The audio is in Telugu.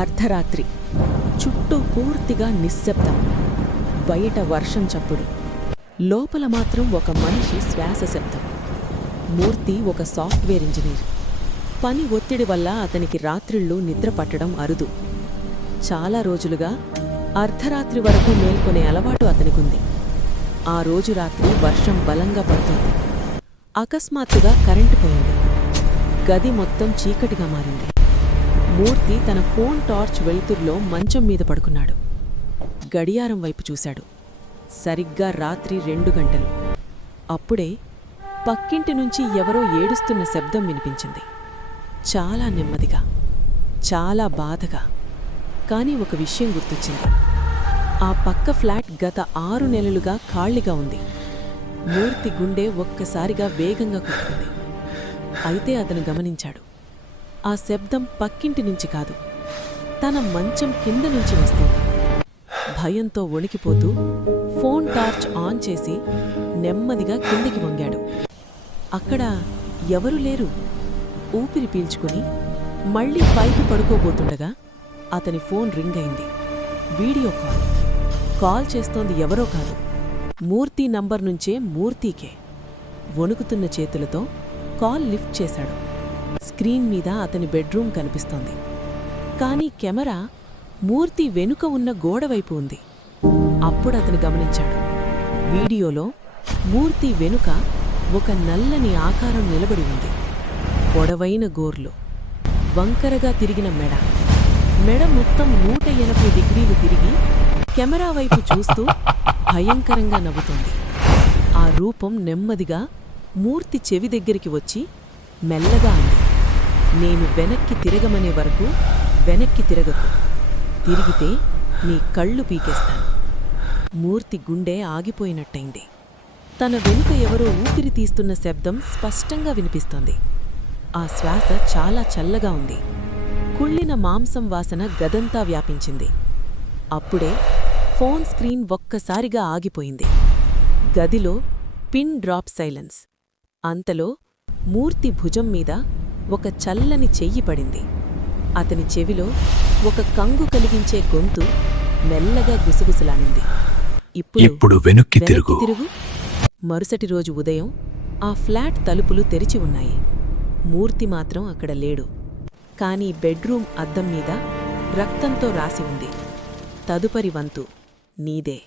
అర్ధరాత్రి చుట్టూ పూర్తిగా నిశ్శబ్దం. బయట వర్షం చప్పుడు, లోపల మాత్రం ఒక మనిషి శ్వాస శబ్దం. మూర్తి ఒక సాఫ్ట్వేర్ ఇంజనీర్. పని ఒత్తిడి వల్ల అతనికి రాత్రిళ్ళు నిద్ర పట్టడం అరుదు. చాలా రోజులుగా అర్ధరాత్రి వరకు మేల్కొనే అలవాటు అతనికుంది. ఆ రోజు రాత్రి వర్షం బలంగా పడుతోంది. అకస్మాత్తుగా కరెంటు పోయింది. గది మొత్తం చీకటిగా మారింది. మూర్తి తన ఫోన్ టార్చ్ వెలుతుర్లో మంచం మీద పడుకున్నాడు. గడియారం వైపు చూశాడు. సరిగ్గా రాత్రి 2 గంటలు. అప్పుడే పక్కింటి నుంచి ఎవరో ఏడుస్తున్న శబ్దం వినిపించింది. చాలా నెమ్మదిగా, చాలా బాధగా. కాని ఒక విషయం గుర్తొచ్చింది. ఆ పక్క ఫ్లాట్ గత 6 నెలలుగా ఖాళీగా ఉంది. మూర్తి గుండె ఒక్కసారిగా వేగంగా కొట్టుకుంది. అయితే అతను గమనించాడు, ఆ శబ్దం పక్కింటి నుంచి కాదు, తన మంచం కింద నుంచి వస్తోంది. భయంతో వణికిపోతూ ఫోన్ టార్చ్ ఆన్ చేసి నెమ్మదిగా కిందికి వంగాడు. అక్కడ ఎవరూ లేరు. ఊపిరి పీల్చుకుని మళ్లీ పైకి పడుకోబోతుండగా అతని ఫోన్ రింగ్ అయింది. వీడియో కాల్ చేస్తోంది ఎవరో కాదు, మూర్తి నంబర్ నుంచే మూర్తికే. వణుకుతున్న చేతులతో కాల్ లిఫ్ట్ చేశాడు. స్క్రీన్ మీద అతని బెడ్రూమ్ కనిపిస్తోంది. కానీ కెమెరా మూర్తి వెనుక ఉన్న గోడవైపు ఉంది. అప్పుడతను గమనించాడు, వీడియోలో మూర్తి వెనుక ఒక నల్లని ఆకారం నిలబడి ఉంది. పొడవైన గోర్లు, వంకరగా తిరిగిన మెడ మొత్తం 180 డిగ్రీలు తిరిగి కెమెరా వైపు చూస్తూ భయంకరంగా నవ్వుతోంది. ఆ రూపం నెమ్మదిగా మూర్తి చెవి దగ్గరికి వచ్చి మెల్లగా అంది, నేను వెనక్కి తిరగమనే వరకు వెనక్కి తిరగకు. తిరిగితే నీ కళ్ళు పీకేస్తాను. మూర్తి గుండె ఆగిపోయినట్టయింది. తన వెనుక ఎవరో ఊపిరి తీస్తున్న శబ్దం స్పష్టంగా వినిపిస్తోంది. ఆ శ్వాస చాలా చల్లగా ఉంది. కుళ్ళిన మాంసం వాసన గదంతా వ్యాపించింది. అప్పుడే ఫోన్ స్క్రీన్ ఒక్కసారిగా ఆగిపోయింది. గదిలో పిన్ డ్రాప్ సైలెన్స్. అంతలో మూర్తి భుజం మీద ఒక చల్లని చెయ్యి పడింది. అతని చెవిలో ఒక కంగు కలిగించే గొంతు మెల్లగా గుసగుసలానింది, ఇప్పుడు వెనక్కి తిరుగు. మరుసటి రోజు ఉదయం ఆ ఫ్లాట్ తలుపులు తెరిచి ఉన్నాయి. మూర్తి మాత్రం అక్కడ లేడు. కానీ బెడ్రూమ్ అద్దం మీద రక్తంతో రాసి ఉంది, తదుపరి వంతు నీదే.